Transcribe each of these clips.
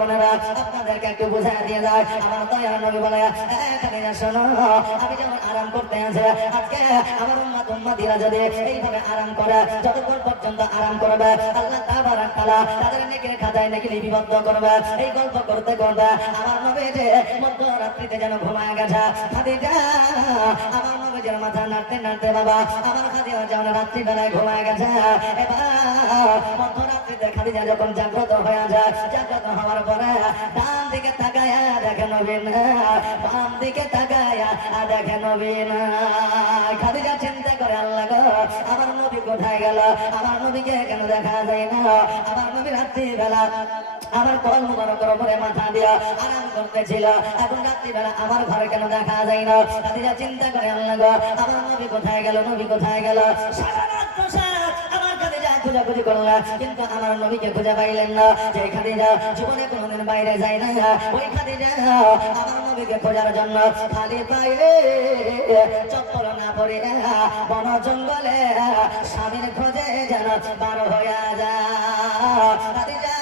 বোনেরা আপনাদেরকে একটু বুঝাই দিয়ে যায় আমার দয়ার নবী বলে খাদিজা শোনো আমি যেমন আরাম করতে আছে আজকে আমার উম্মতিরা যদি এইভাবে আরাম করে যতক্ষণ পর্যন্ত আরাম করবে আল্লাহ তাবারাক তাআলা তাদের নেকির খাতায় নেকি লিপিবদ্ধ করবে এই গল্প করতে করতে আমার নবী যে মধ্যরাত্রিতে যেন ঘুমায় গেছে খাদিজা আমার নবীর মাথা নাড়তে নাড়তে বাবা আমার খাদিজা যেন রাত্রি বেলায় ঘুমায় গেছে এবার মধ্যরাত্রিতে খাদিজা যখন জাগ্রত হয়ে যায় জাগ্রত হওয়ার পরে ডান দিকে তাকায়া দেখে নবী না বাম দিকে তাকায়া দেখে নবী না খাদিজা চিন্তা করে আল্লাহ গো আমার নবী কোথায় গেল আমার নবীকে কেন দেখা যায় না আমার নবী রাত্রি বেলা আমার কল মুবারকের উপরে মাথা দিয়া আরাম করতেছিল এখন রাত্রি বেলা আমার ঘরে কেন দেখা যায় না খাদিজা চিন্তা করে আল্লাহ গো আমার নবী কোথায় গেল নবী কোথায় গেল সারা রাত আমার খাদিজা খোঁজাখুঁজি করলা কিন্তু আমার নবীকে খুঁজে পাইলেন না যে খাদিজা জীবনে কোনোদিন বাইরে যায় না ওই খাদিজা আমার নবীকে খোঁজার জন্য খালি পায়ে চপ্পল না পরে বন জঙ্গলে স্বামীর খোঁজে যেন বার হয়ে যায় খাদিজা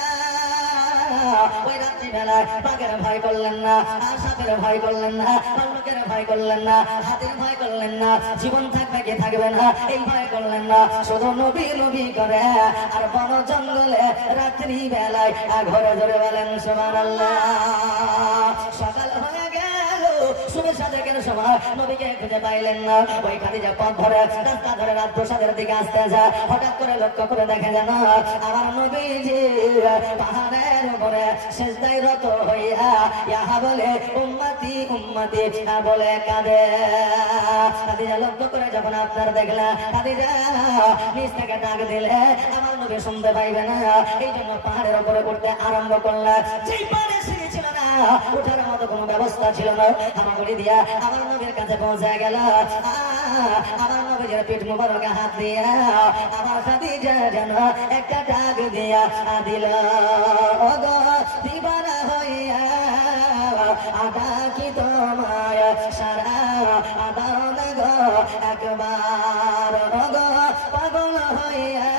ওই রাত্রি বেলায় বাঘের ভয় করলেন না সাপের ভয় করলেন না ভাল্লুকের ভয় করলেন না হাতির ভয় করলেন না জীবন থাকবে কি থাকবে না এই ভয় করলেন না শুধু নবী নবী করে আর বন জঙ্গলে রাত্রি বেলায় ঘরে ধরে বলেন সুবহানাল্লাহ সকাল হয়ে গেল শুনে সাদেকের সময় নবীকে খুঁজে পাইলেন না ওই খাদিজা পথ ধরে রাস্তা ধরে রাত প্রসাদের দিকে আসতে যায় হঠাৎ করে লক্ষ্য করে দেখে যেন আমার নবীজি পাহাড়ের উপরে সিজদায় রত হইয়া ইহা বলে উম্মতি উম্মতি বলে কাঁদে খাদিজা লক্ষ্য করে যখন আপনার দেখলে খাদিজা নিজ থেকে ডাক দিলে আমার নবী শুনতে পাইবে না এই জন্য পাহাড়ের উপরে উঠতে আরম্ভ করলে যেই পাহাড়ে সিঁড়ি ছিল না উঠার মতো কোনো ব্যবস্থা ছিল না হামাগুড়ি দিয়া আমার নবীর কাছে পৌঁছে গেল আমার নবীর পিঠ মুবারকে হাত দিয়া আমার খাদিজা যেন একটা ডাক দিয়া দিল ওগো দিবানা হইয়া আদা কি তোমায় সারা আদান গো একবার ওগো পাগল হইয়া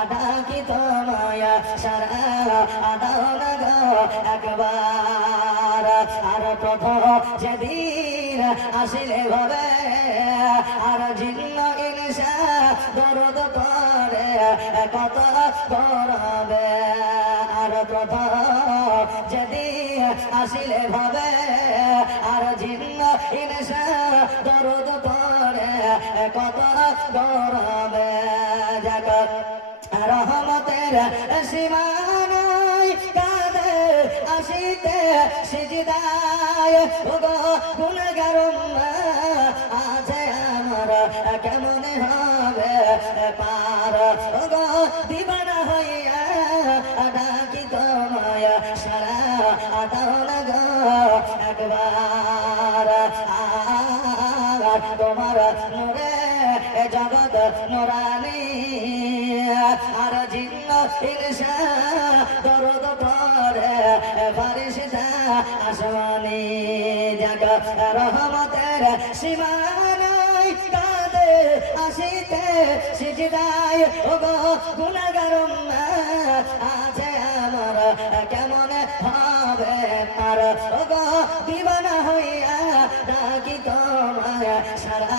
আদা কি তোমায় সারা আদান গো একবার আর প্রথম যেদিন আসিলে ভাবে আর জিন্ন ইনসা দরদ করে কত করবে আর প্রথম যেদিন আসিলে ভাবে আর জিন্ন ইনসা দরদ করে কত করবে যাক রহমতের সীমা নাই কাঁদে আসিতে সিজদায় ওগো গুনাহগার আছে আমার কেমন হবে পার ওগো দিবানা হইয়া ডাকি তোমায় সারা দাও না গো একবার তোমার নূরে জগৎ নূরানি আর জিন্ন ইনসা দরদ পরে ফারিস্তা আসমানি জগৎ রহমতের সীমা নাই কাঁদে আসিতে সিজদায় ওগো গুনাহগার আছে আমার কেমন হবে পার ওগো দিবানা হইয়া ডাকি তোমায় সারা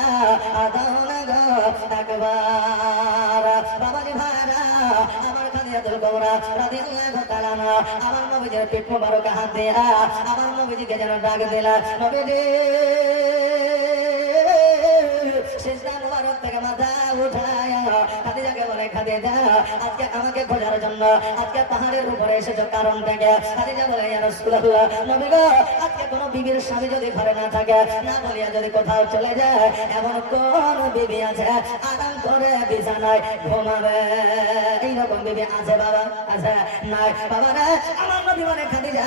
দাও না গো একবার বাবাজি ভাইরা আমার খাদিজাতুল কুবরা রাদিয়াল্লাহু তাআলা আমার নবীজির পিঠ মুবারকে হাত দিয়া আমার নবীজিকে যেন ডাক দিলা নবীজি সিজদা মুবারক থেকে মাথা উঠায়া খাদিজাকে বলে খাদিজা আজকে আমাকে খোঁজার জন্য আজকে পাহাড়ের উপরে এসেছো কারণ থেকে খাদিজা বলে ইয়া রাসূলুল্লাহ নবী গো আজকে কোনো বিবির স্বামী যদি ঘরে না থাকে না বলিয়া যদি কোথাও চলে যায় এমন কোন বিবি আছে আরাম করে বিছানায় ঘুমাবে এইরকম বিবি আছে বাবা আছে নাই বাবা রে আমার নবী বলে খাদিজা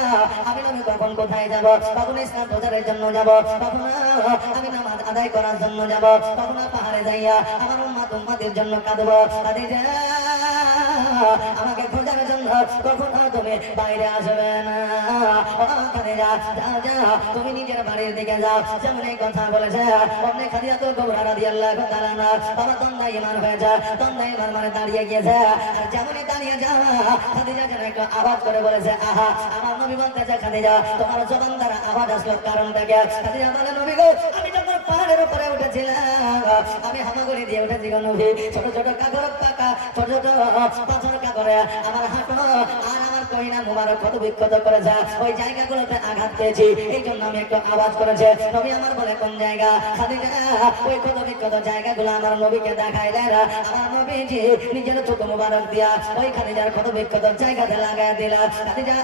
আমি নবী কখন কোথায় যাব কখন ইসলাম প্রচারের জন্য যাব কখন আমি নামাজ আদায় করার জন্য যাব কখন পাহাড়ে যাইয়া আমার উম্মতের জন্য কাঁদবো খাদিজা আমাকে খোঁজার জন্য কখনো তুমি বাইরে আসবে না। ওখানে যা যাও যাও, তুমি নিজের বাড়ির দিকে যাও। যেমন এই কথা বলেছে অমনি খাদিজা তো গোবরা রাদিয়াল্লাহু তাআলা না বাবা তন্দা ইমান হয়েছে, তন্দা ইমান মানে দাঁড়িয়ে গিয়েছে। আর যেমনই দাঁড়িয়ে যাওয়া খাদিজা যেন একটা আওয়াজ করে বলেছে, আহা, আমার নবী বলতেছে খাদিজা তোমার জবান দ্বারা আওয়াজ আসলো কারণটাকে? খাদিজা বলে, নবী গো, আমি যখন পাহাড়ের উপরে উঠেছিলাম, আমি হামাগুড়ি দিয়ে উঠেছি গো নবী। ছোট ছোট কাগর পাকা, ছোট ছোট পাথর কাগরে আমার হাঁটো আর আমার কহিনা মুবারক কত বিক্ষত করেছে, ওই জায়গাগুলোতে আঘাত পেয়েছি, এই জন্য আমি একটু আওয়াজ করেছে। নবী আমার বলে, কোন জায়গা? খাদিজা ওই ক্ষত বিক্ষত জায়গাগুলো আমার নবীকে দেখাইলেন। আমার নবীজি নিজের চোখ মুবারক দিয়া ওই খাদিজার ক্ষত বিক্ষত জায়গাতে লাগাই দিল। খাদিজা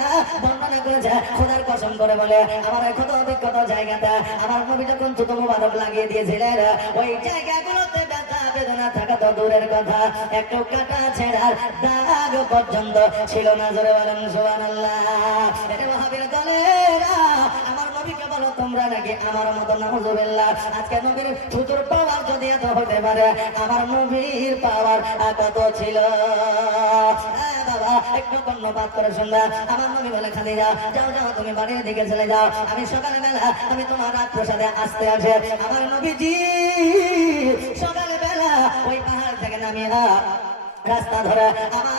বর্ণনা করেছে, খোদার কসম করে বলে, আমার ওই ক্ষত বিক্ষত জায়গাতে আমার নবী যখন চোখ মুবারক লাগিয়ে দিয়েছিলেন, ওই জায়গাগুলোতে ব্যথা বেদনা থাকা তো দূরের কথা, একটু কাটা ছেঁড়ার দাগ পর্যন্ত ছিল না। জোরে বলেন সুবহানাল্লাহ। এটা ওয়াহাবীর দলেরা আমার নবীকে বলো তোমরা নাকি আমার মতো, নাউজুবিল্লাহ। আজকে নবীর হুজুর পাওয়ার যদি এত হতে পারে, আমার নবীর পাওয়ার কত ছিল। বাবা একটু কর্ণপাত করে শুনবা। আমার নবী বলে, খাদিজা যাও যাও, তুমি বাড়ির দিকে চলে যাও, আমি সকালবেলা আমি তোমার রাত প্রসাদে আসতে আসে। আমার নবীজি সকালবেলা ওই পাহাড় থেকে নামিয়ে রাস্তা ধরে আমার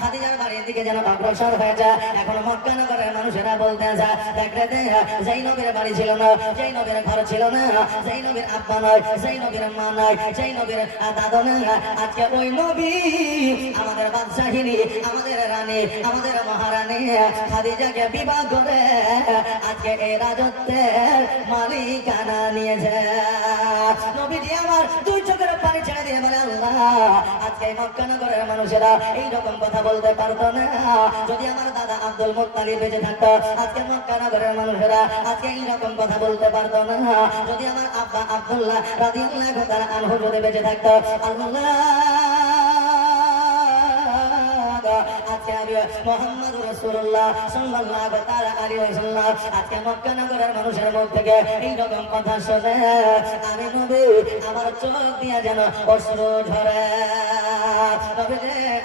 খাদিজার বাড়ির দিকে যেন অগ্রসর হয়ে যায়। এখন মক্কা নগরের মানুষেরা বলতে যায়, দেখ রে, যেই নবীর বাড়ি ছিল না, যেই নবীর ঘর ছিল না, যেই নবীর আব্বা নয়, যেই নবীর মা নয়, যেই নবীর দাদা নয়, আজকে ওই নবী আমাদের বাদশাহিনী, আমাদের রানী, আমাদের মহারানী খাদিজাকে বিবাহ করে আজকে এই রাজত্বের মালিকানা নিয়েছে। নবীজি আমার দুই চোখের পানি ছেড়ে দিয়ে বলে, আল্লাহ, আজকে মক্কা নগরের মানুষেরা এইরকম কথা বলতে পারতো না যদি আমার দাদা আব্দুল মুত্তালিব বেঁচে থাকতো। আজকে মক্কা নগরের মানুষেরা আজকে এইরকম কথা বলতে পারতো না যদি আমার আব্বা আব্দুল্লাহ রাদিয়াল্লাহু তাআলা আনহু যদি বেঁচে থাকতো। আল্লাহ, আজকে আমি মুহাম্মদ রাসূলুল্লাহ সাল্লাল্লাহু তাআলা আলাইহি ওয়াসাল্লাম আজকে মক্কা নগরের মানুষের মুখ থেকে এই রকম কথা শুনে আমি নবী আমার চোখ দিয়া যেন অশ্রু ঝরে। নবী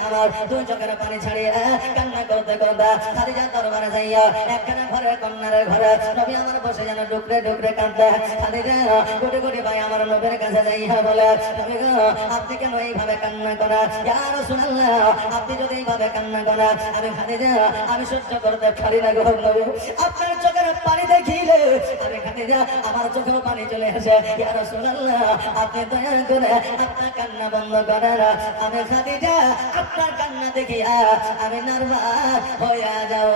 আমার দুই চোখের পানি ছাড়িয়ে কান্না করতে করতে খাদিজার দরবারে যাইয়া একখানে ঘরে কন্যার ঘরে নবী আমার বসে যেন ডুকরে ডুকরে কাঁদতে। খাদিজা কোটি কোটি ভাই আমার নবীর কাছে যাইয়া বলে, নবী গো, আপনি কেন এইভাবে কান্না করা? ইয়া রাসূলুল্লাহ, আপনি যদি এইভাবে কান্না করা আমি খাদিজা আমি সহ্য করতে পারি না গো নবী। আপনার চোখের পানি দেখিলে আমি খাদিজা আমার চোখের পানি চলে আসে। ইয়া রাসূলুল্লাহ, আপনি দয়া করে আপনার কান্না বন্ধ করেন। আমি খাদিজা আপনার কান্না দেখিয়া আমি নার্ভাস হইয়া যাও।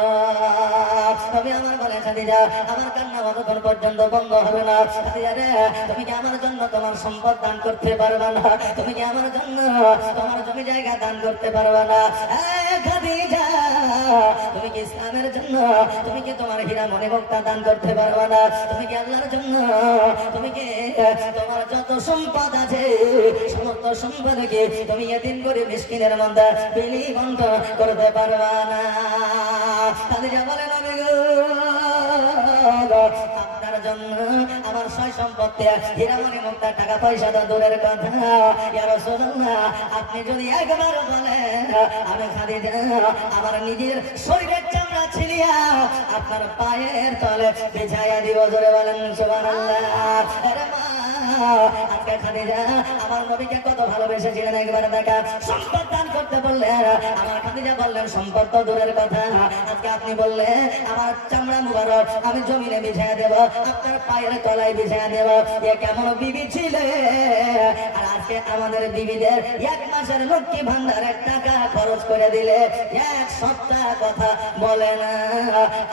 তবে আমার বলে, খাদিজা আমার কান্না কতক্ষণ পর্যন্ত বন্ধ হবে না? খাদিজা রে, তুমি কি আমার জন্য তোমার সম্পদ দান করতে পারবে না? তুমি কি আমার জন্য তোমার জমি জায়গা দান করতে পারবে না? খাদিজা, তুমি কি ইসলামের জন্য তুমি কি তোমার হীরা মণি মুক্তা দান করতে পারবে না? তুমি কি আল্লাহর জন্য তুমি কি তোমার যত সম্পদ আছে সমস্ত সম্পদ কি তুমি এতিম করে মিসকিনের মধ্যে বিলি বন্টন করতে পারবে না? খাদিজা বলে, নবী গো, আপনার জন্য আমার সয় সম্পত্তি হীরামণি মুক্তা টাকা পয়সা তো দূরের কথা, ইয়া রাসূলুল্লাহ, আপনি যদি একবার বলেন আমি খাদিজা আমার নিজের শরীরের চামড়া ছিলিয়া আপনার পায়ের তলে বিছাইয়া দিব। জোরে বলেন সুবহানাল্লাহ। আরে মা, আজকে খাদিজা আমার নবীকে কত ভালোবেসেছিলেন একবার দেখা। সম্পদ দান করতে বললেন, আমার খাদিজা বললেন সম্পদ তো দূরের কথা, আজকে আপনি বললেন আমার চামড়া মুবারক আমি জমিনে বিছাইয়া দেব, আপনার পায়ের তলায় বিছাইয়া দেব। এ কেমন বিবি ছিলে? আর আজকে আমাদের বিবিদের এক মাসের লক্ষ্মী ভান্ডারের টাকা খরচ করে দিলে এক সপ্তাহ কথা বলে না।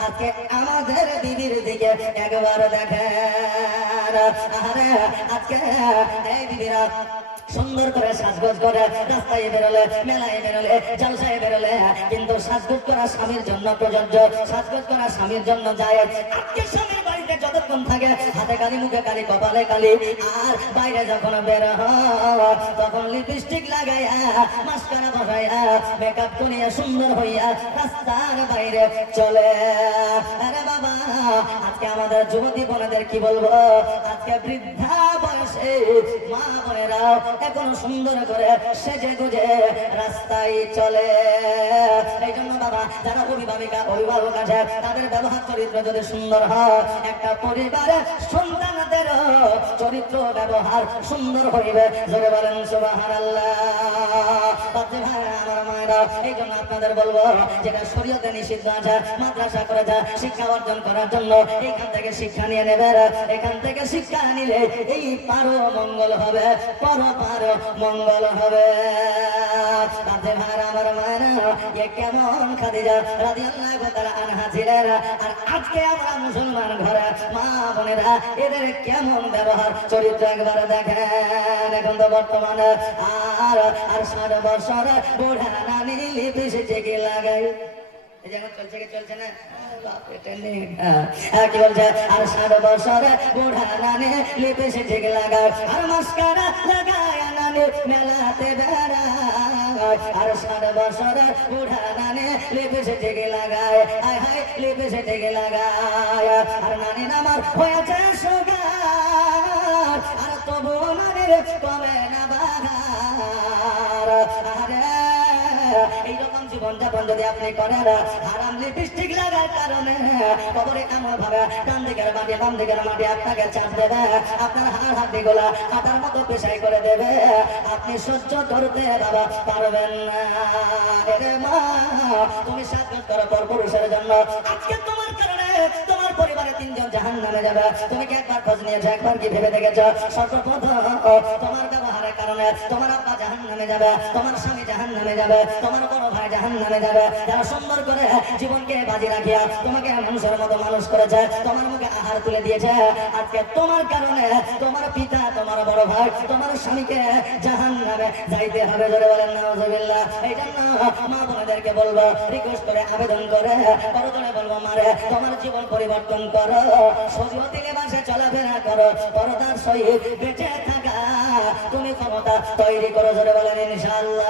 আজকে আমাদের বিবির দিকে একবার দেখেন। আরে আজকে এই বিবিরা সুন্দর করে সাজগোজ করে রাস্তায় বেরোলে, মেলায় বেরোলে, জলসায় বেরোলে, কিন্তু সাজগোজ করা স্বামীর জন্য প্রযোজ্য, সাজগোজ করা স্বামীর জন্য যায়। আজকে স্বামীর বাড়িতে যতক্ষণ থাকে হাতে কালি, মুখে কালি, কপালে কালি, আর বাইরে যখন বের হয় তখন লিপস্টিক লাগাইয়া মাস্কারা বসাইয়া মেকআপ করিয়া সুন্দর হইয়া রাস্তার বাইরে চলে। আরে বাবা, আজকে আমাদের যুবতী বোনেদের কি বলবো, আজকে বৃদ্ধা বয়সে মা বোনেরাও এখন সুন্দর করে সেজে গুজে রাস্তায় চলে। এই জন্য বাবা যারা অভিভাবক আছে তাদের ব্যবহার চরিত্র যদি সুন্দর হয়, একটা পরিবারের সন্তানদের চরিত্র ব্যবহার সুন্দর হইবে। জোরে বলেন সুবহানাল্লাহ। আমার মায়েরা, এই জন্য আপনাদের বলবো, যেটা শরীয়তে নিষিদ্ধ আছে মাদ্রাসা করে যা শিক্ষা অর্জন করার জন্য এইখান থেকে শিক্ষা নিয়ে নেবে। এখান থেকে শিক্ষা নিলে এই পারো মঙ্গল হবে, পরপার মঙ্গল হবে। আমার মায়েরা, এ কেমন খাদিজা রাদিয়াল্লাহু তাআলা আনহা ছিলেন, আর আজকে আমরা মুসলমান ঘরে মা বোনেরা এদের কেমন ব্যবহার চরিত্র একবার দেখেন। এখন তো বর্তমানে আর 60 বছর বুড়া নানি লিপস্টিক কি লাগাই, এই যে এখন চলছে না কি বলছে, আর 60 বছর বুড়া নানি লিপস্টিক লাগায়, আর মাস্কারা লাগায় নানি মেলাতে বেড়ায়, আর 60 বছর বুড়া নানি লিপস্টিক লাগায়, হায় হায় লিপস্টিক লাগায়, আর নানি আমার হয়েছে সুগার, আর তবু নানির কমে না বাগার। এইরকম জীবনযাপন যদি আপনি করেন, হারাম লিপস্টিক লাগার কারণে কবরে এমন ভাবে ডান দিকের মাটি বাম দিকের মাটি আপনাকে চাপ দেবে, আপনার হাড় হাড্ডিগুলা কাটার মতো পেশাই করে দেবে, আপনি সহ্য করতে বাবা পারবেন না। এরে মা, তুমি সাক্ষাৎ করো পর পুরুষের জন্য, আজকে তোমার কারণে তোমার পরিবারে 3 জন জাহান্নামে যাবে। তুমি কি একবার খোঁজ নিয়েছো, একবার কি ভেবে দেখেছো? সর্বপ্রথম তোমার ব্যবহারের কারণে তোমার আব্বা জাহান্নামে যাবে, তোমার স্বামী জাহান্নামে যাবে, তোমার বড় ভাই জাহান্নামে যাবে। যারা সুন্দর করে জীবনকে বাজি রাখিয়া তোমাকে মানুষের মতো মানুষ করেছে, তোমার মুখে আহার তুলে দিয়েছে, আজকে তোমার কারণে তোমার পিতা, তোমার বড় ভাই, তোমার স্বামীকে জাহান্নামে যাইতে হবে। জোরে বলেন নাউজুবিল্লাহ। এই জন্য মা বোনেদেরকে বলবো, রিকোয়েস্ট করে আবেদন করে করজোড়ে বলবো, মারে তোমার জীবন পরিবর্তন করো, শরীয়তি লিবাসে চলাফেরা করো, পরদার সহিত বেঁচে থাকা তুমি ক্ষমতা তৈরি করো। জোরে বলেন ইনশাআল্লাহ।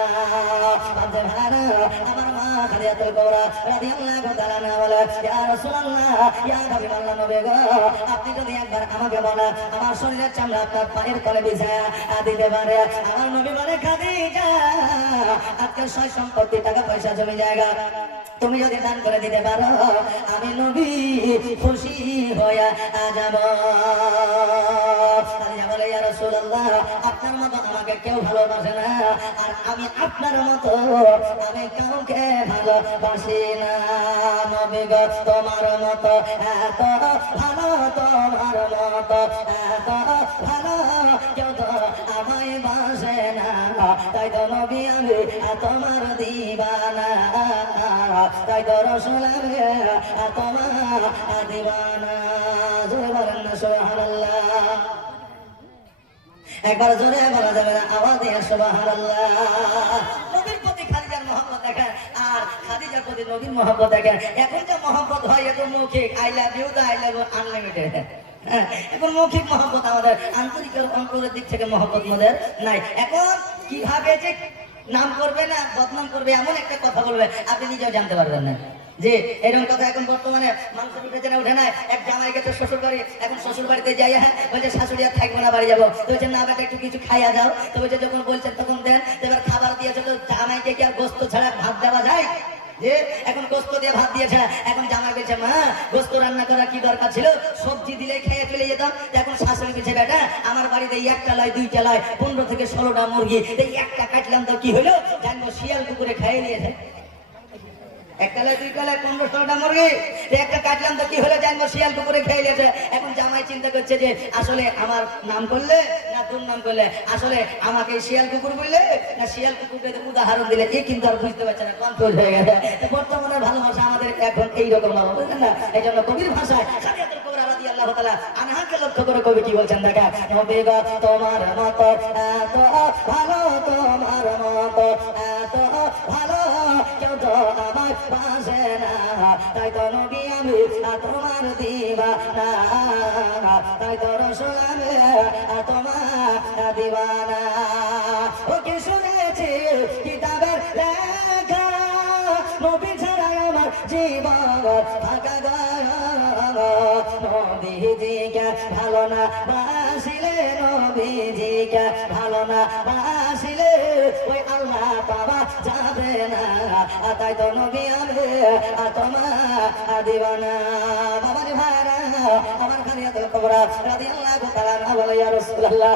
আমার মা খাদিজাতুল কুবরা রাদিয়াল্লাহু তাআলা আনহা বলে, ইয়া রাসূলুল্লাহ, ইয়া হাবিবাল্লাহ, নবী গো, আপনি যদি একবার আমাকে বলেন আমার শরীরের চামড়া আপনার পায়ের তলে বিছায়া দিতে পারে। আমার নবী বলে, খাদিজা, আজকে সয় সম্পত্তি টাকা পয়সা জমি জায়গা তুমি যদি দান করে দিতে পারো, আমি নবী খুশি হয়ে যাব। খাদিজা বলে, ইয়া রাসূলুল্লাহ, আপনার মতো আমাকে কেউ ভালোবাসে না, আর আমি আপনার মতো আমি কাউকে ভালোবাসি না। নবী গো, তোমার মতো এত ভালো, তোমার মতো এত ভালো কেউ তো আমায় বাসে না, তাই তো নবী আমি তোমার দিবানা, তাই তো রাসূল আমি তোমার দিবানা। জোরে বলেন না সুবহানাল্লাহ। একবার জোরে বলা যাবে না, আওয়াজ দিয়ে সুবহানাল্লাহ। নবীর প্রতি খাদিজার মহব্বত দেখেন, আর খাদিজার প্রতি নবীর মহব্বত দেখেন। এখন যে মহব্বত হয় এখন মৌখিক, I love you, I love unlimited. এখন মৌখিক মহব্বত, আমাদের আন্তরিক অন্তরের দিক থেকে মহব্বত আমাদের নাই। এখন কিভাবে যে নাম করবে না বদনাম করবে এমন একটা কথা বলবে আপনি নিজেও জানতে পারবেন না। যে এরকম কথা এখন বর্তমানে মানুষ উঠেছে না উঠে না। এক জামাই গেছে শ্বশুর বাড়ি, এখন শ্বশুর বাড়িতে যাই, হ্যাঁ বলছে শাশুড়ি আর থাকবো না, বাড়ি যাবো। তো বলছে না বেটা একটু কিছু খাইয়া যাও। তো বলছে যখন বলছেন তখন দেন। এবার খাবার দিয়েছে, তো জামাইকে কি আর গোস্ত ছাড়া ভাত দেওয়া যায়? যে এখন গোস্ত দিয়ে ভাত দিয়েছে, এখন জামাই বলছে মা গোস্ত রান্না করার কি দরকার ছিল, সবজি দিলে খেয়ে চলে যেতাম। এখন শাশুড়ি বলছে বেটা আমার বাড়িতে একটা লয়, 2টা লয়, 15 থেকে 16টা মুরগি, এই একটা কাটলাম তো কি হলো, জানবো শিয়াল কুকুরে খাইয়ে নিয়েছে। একটা লয়, 2টা লয়, 15-16টা মুরগি, একটা কাটলাম তো কি হলো, জানবো শিয়াল কুকুরে খেয়ে নিয়েছে। এখন জামাই চিন্তা করছে যে আসলে আমার নাম করলে না তোর নাম করলে, আসলে আমাকে শিয়াল কুকুর বললে না শিয়াল কুকুরকে উদাহরণ দিলে, এ কিন্তু আর বুঝতে পারছে না, কনফিউজ হয়ে গেছে। বর্তমানে ভালোবাসা আমাদের এখন এইরকম ভালো, বুঝলেন না? এই জন্য কবির ভাষায় খাদিজাতুল কুবরা রাদিয়াল্লাহু তাআলা আনহাকে লক্ষ্য করে কবি কি বলছেন দেখা, নবী গো তোমার মতো এত ভালো, তোমার মতো এত ভালো কেউ তো আমার পাশে না, তাই তো নবী আমি তোমার দিবানা, তাই তো রাসূল আমি তোমার দিবানা। ও কি শুনেছি কিতাবের লেখা, নবী ছাড়া আমার জীবন ফাঁকা নবীজিকে ভালো না বাসিলে নবীজিকে ভালো না বাসিলে ওই আল্লাহ পাওয়া যাবে না তাই তো নবী আমি তোমার দিবানা বাবাজি ভাইরা আমার খালিয়াতুল কুবরা রাদিয়াল্লাহু তাআলা আনহা বলে ইয়া রাসূলুল্লাহ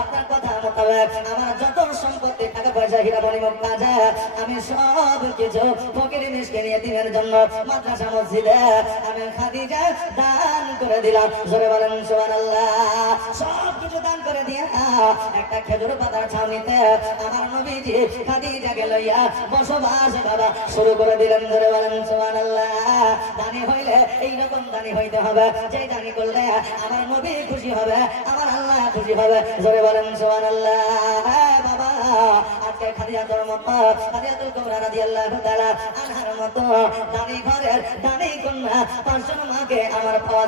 আপনার কথা মোতাবেক আমার যত সম্পত্তি টাকা পয়সা হীরা মণি মুক্তা যায় আমি সব কিছু ফকির মিসকিন এতিমের জন্য মাদ্রাসা মসজিদে আমি খাদিজা দান করে দিলাম জোরে বলেন সুবহানাল্লাহ সব কিছু দান করে দিয়া একটা খেজুর পাতার ছাউনিতে আমার নবীজি খাদিজাকে লইয়া বসবাস বাবা শুরু করে দিলেন জোরে বলেন সুবহানাল্লাহ দানি হইলে এইরকম দানি হইতে হবে যে দানি করলে আমার নবী খুশি হবে আমার আল্লাহ খুশি হবে জোরে বলেন সুবহানাল্লাহ বাবা আজকে খাদিজাতুল মতো খাদিজাতুল কুবরা রাদিয়াল্লাহু তাআলা আনহার মতো দানি ঘরের দানি কন্যা 5 মাকে আমার পাওয়া